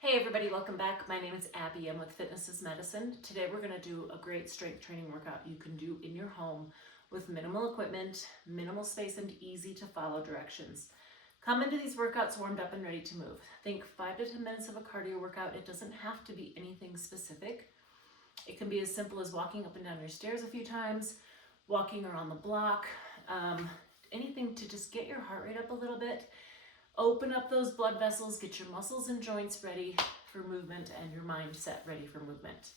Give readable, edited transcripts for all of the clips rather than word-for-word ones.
Hey everybody, welcome back. My name is Abby. I'm with Fitness is Medicine. Today we're going to do a great strength training workout you can do in your home with minimal equipment, minimal space, and easy to follow directions. Come into these workouts warmed up and ready to move. Think 5 to 10 minutes of a cardio workout. It doesn't have to be anything specific. It can be as simple as walking up and down your stairs a few times, walking around the block, anything to just get your heart rate up a little bit. Open up those blood vessels, get your muscles and joints ready for movement and your mindset ready for movement.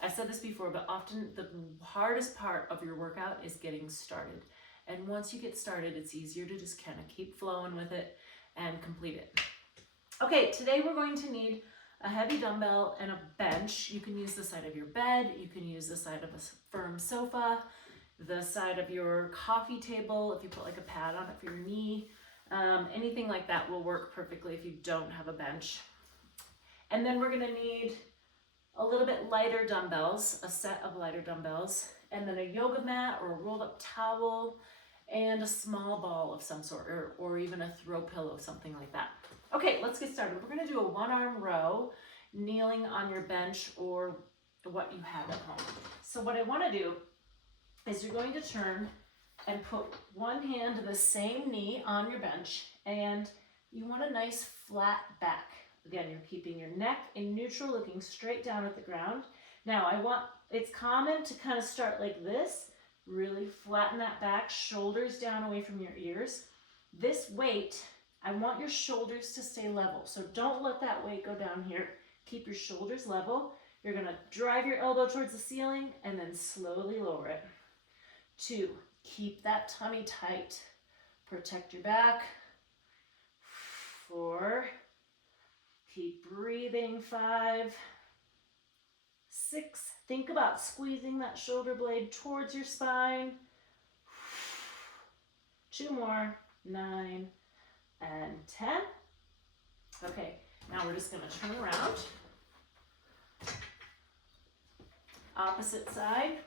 I've said this before, but often the hardest part of your workout is getting started. And once you get started, it's easier to just kind of keep flowing with it and complete it. Okay, today we're going to need a heavy dumbbell and a bench. You can use the side of your bed, you can use the side of a firm sofa, the side of your coffee table, if you put like a pad on it for your knee. Anything like that will work perfectly if you don't have a bench. And then we're gonna need a little bit lighter dumbbells, a set of lighter dumbbells, and then a yoga mat or a rolled up towel, and a small ball of some sort, or even a throw pillow, something like that. Okay, let's get started. We're gonna do a 1-arm row, kneeling on your bench or what you have at home. So what I wanna do is you're going to turn and put one hand to the same knee on your bench, and you want a nice flat back. Again, you're keeping your neck in neutral, looking straight down at the ground. Now, it's common to kind of start like this, really flatten that back, shoulders down away from your ears. This weight, I want your shoulders to stay level, so don't let that weight go down here. Keep your shoulders level. You're gonna drive your elbow towards the ceiling and then slowly lower it. 2, keep that tummy tight. Protect your back. 4, keep breathing. 5, 6, think about squeezing that shoulder blade towards your spine. 2 more, 9 and 10. Okay, now we're just gonna turn around. Opposite side.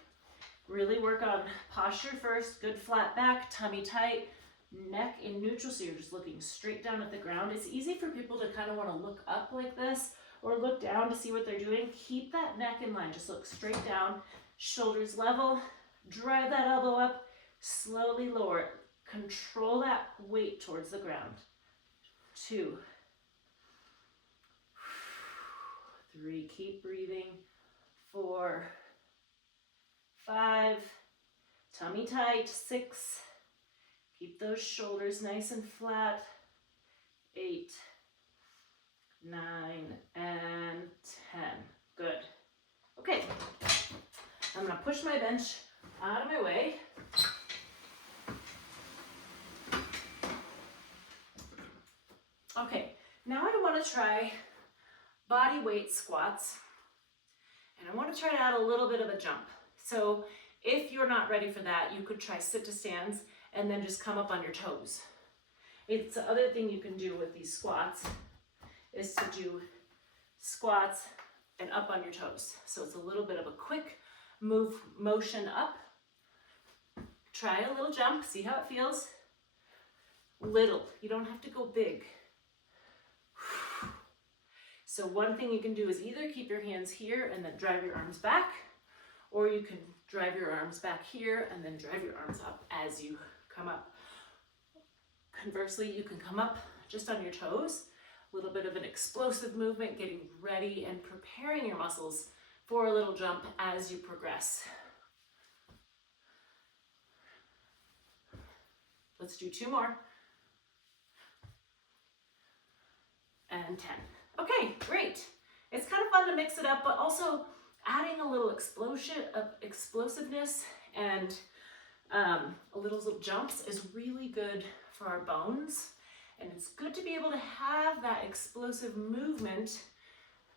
Really work on posture first, good flat back, tummy tight, neck in neutral, so you're just looking straight down at the ground. It's easy for people to kind of want to look up like this or look down to see what they're doing. Keep that neck in line, just look straight down, shoulders level, drive that elbow up, slowly lower it. Control that weight towards the ground. 2, 3, keep breathing. 4, 5, tummy tight. 6, keep those shoulders nice and flat. 8, 9, and 10. Good. Okay, I'm gonna push my bench out of my way. Okay, now I wanna try body weight squats, and I wanna try to add a little bit of a jump. So if you're not ready for that, you could try sit to stands and then just come up on your toes. It's the other thing you can do with these squats is to do squats and up on your toes. So it's a little bit of a quick motion up. Try a little jump, see how it feels. Little, you don't have to go big. So one thing you can do is either keep your hands here and then drive your arms back, or you can drive your arms back here and then drive your arms up as you come up. Conversely, you can come up just on your toes, a little bit of an explosive movement, getting ready and preparing your muscles for a little jump as you progress. Let's do 2 more. And 10. Okay, great. It's kind of fun to mix it up, but also adding a little explosiveness and a little jumps is really good for our bones. And it's good to be able to have that explosive movement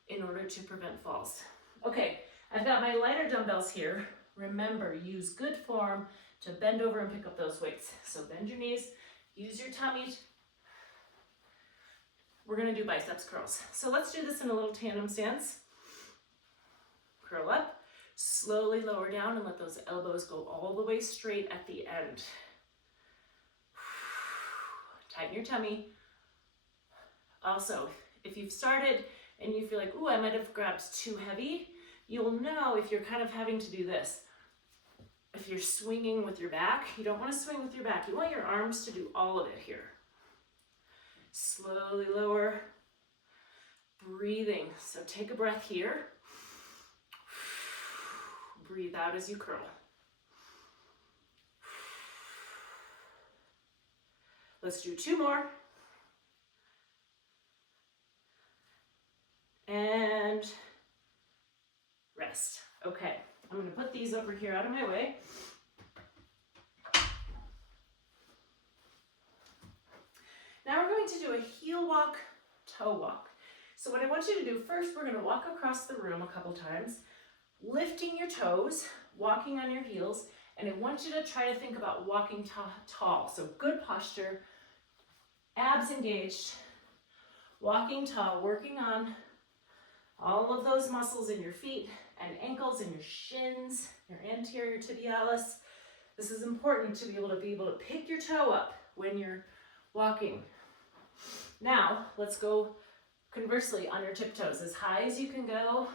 in order to prevent falls. Okay, I've got my lighter dumbbells here. Remember, use good form to bend over and pick up those weights. So bend your knees, use your tummy. We're gonna do biceps curls. So let's do this in a little tandem stance. Curl up, slowly lower down and let those elbows go all the way straight at the end. Tighten your tummy. Also, if you've started and you feel like, ooh, I might have grabbed too heavy, you'll know if you're kind of having to do this. If you're swinging with your back, you don't want to swing with your back. You want your arms to do all of it here. Slowly lower, breathing. So take a breath here. Breathe out as you curl. Let's do 2 more. And rest. Okay, I'm going to put these over here out of my way. Now we're going to do a heel walk, toe walk. So what I want you to do first, we're going to walk across the room a couple times, lifting your toes, walking on your heels, and I want you to try to think about walking tall. So good posture, abs engaged, walking tall, working on all of those muscles in your feet and ankles and your shins, your anterior tibialis. This is important to be able to pick your toe up when you're walking. Now, let's go conversely on your tiptoes, as high as you can go.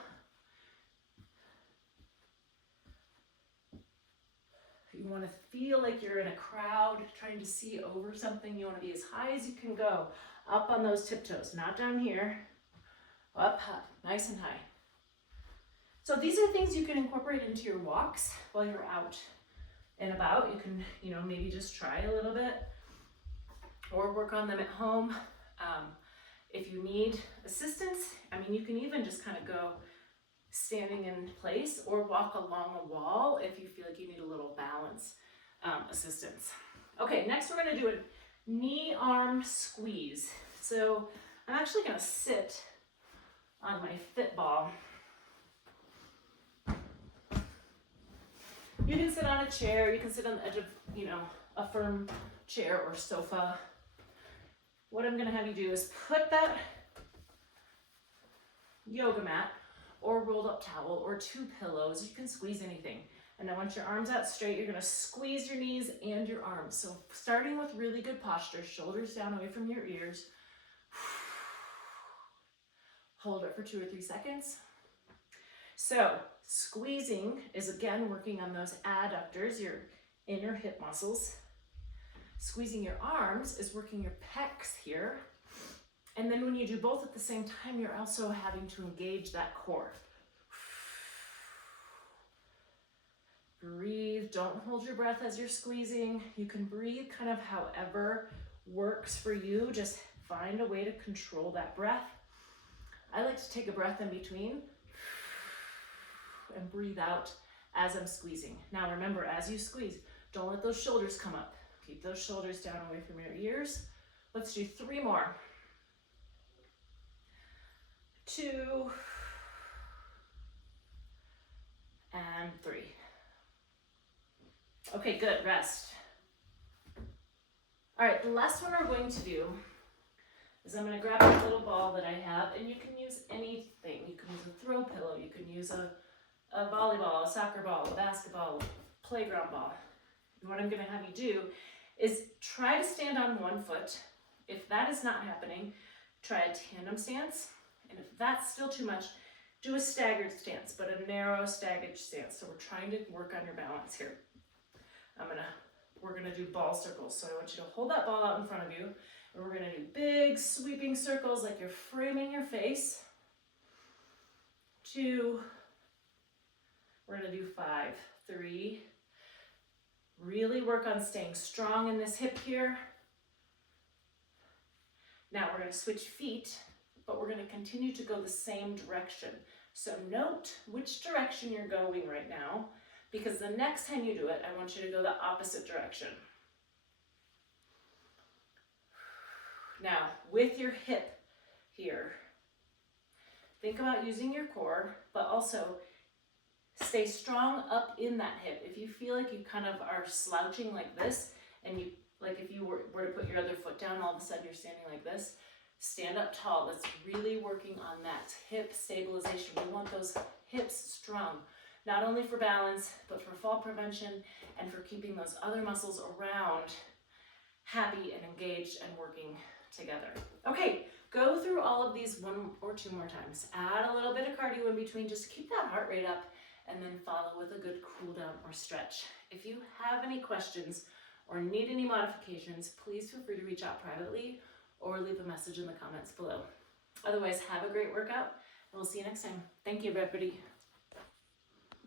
You want to feel like you're in a crowd trying to see over something. You want to be as high as you can go, up on those tiptoes, not down here, up high, nice and high. So these are things you can incorporate into your walks while you're out and about. You can, maybe just try a little bit or work on them at home. If you need assistance, you can even just kind of go standing in place or walk along a wall if you feel like you need a little balance assistance. Okay, next we're going to do a knee arm squeeze. So I'm actually going to sit on my fit ball. You can sit on a chair, you can sit on the edge of, a firm chair or sofa. What I'm going to have you do is put that yoga mat or rolled up towel or 2 pillows. You can squeeze anything. And I want your arms out straight. You're going to squeeze your knees and your arms. So starting with really good posture, shoulders down away from your ears. Hold it for 2 or 3 seconds. So squeezing is again working on those adductors, your inner hip muscles. Squeezing your arms is working your pecs here. And then when you do both at the same time, you're also having to engage that core. Breathe, don't hold your breath as you're squeezing. You can breathe kind of however works for you. Just find a way to control that breath. I like to take a breath in between and breathe out as I'm squeezing. Now remember, as you squeeze, don't let those shoulders come up. Keep those shoulders down away from your ears. Let's do 3 more. 2 and 3. Okay, good, rest. All right, the last one we're going to do is I'm going to grab a little ball that I have, and you can use anything. You can use a throw pillow, you can use a volleyball, a soccer ball, a basketball, a playground ball. And what I'm going to have you do is try to stand on one foot. If that is not happening, try a tandem stance. And if that's still too much, do a staggered stance, but a narrow staggered stance. So we're trying to work on your balance here. We're gonna do ball circles. So I want you to hold that ball out in front of you, and we're gonna do big sweeping circles like you're framing your face. 2, we're gonna do 5, 3. Really work on staying strong in this hip here. Now we're gonna switch feet, but we're gonna continue to go the same direction. So note which direction you're going right now, because the next time you do it, I want you to go the opposite direction. Now, with your hip here, think about using your core, but also stay strong up in that hip. If you feel like you kind of are slouching like this, and you, like if you were to put your other foot down, all of a sudden you're standing like this, stand up tall. That's really working on that hip stabilization. We want those hips strong, not only for balance, but for fall prevention and for keeping those other muscles around happy and engaged and working together. Okay, Go through all of these 1 or 2 more times. Add a little bit of cardio in between just to keep that heart rate up, and then follow with a good cool down or stretch. If you have any questions or need any modifications, please feel free to reach out privately or leave a message in the comments below. Otherwise, have a great workout, and we'll see you next time. Thank you, everybody.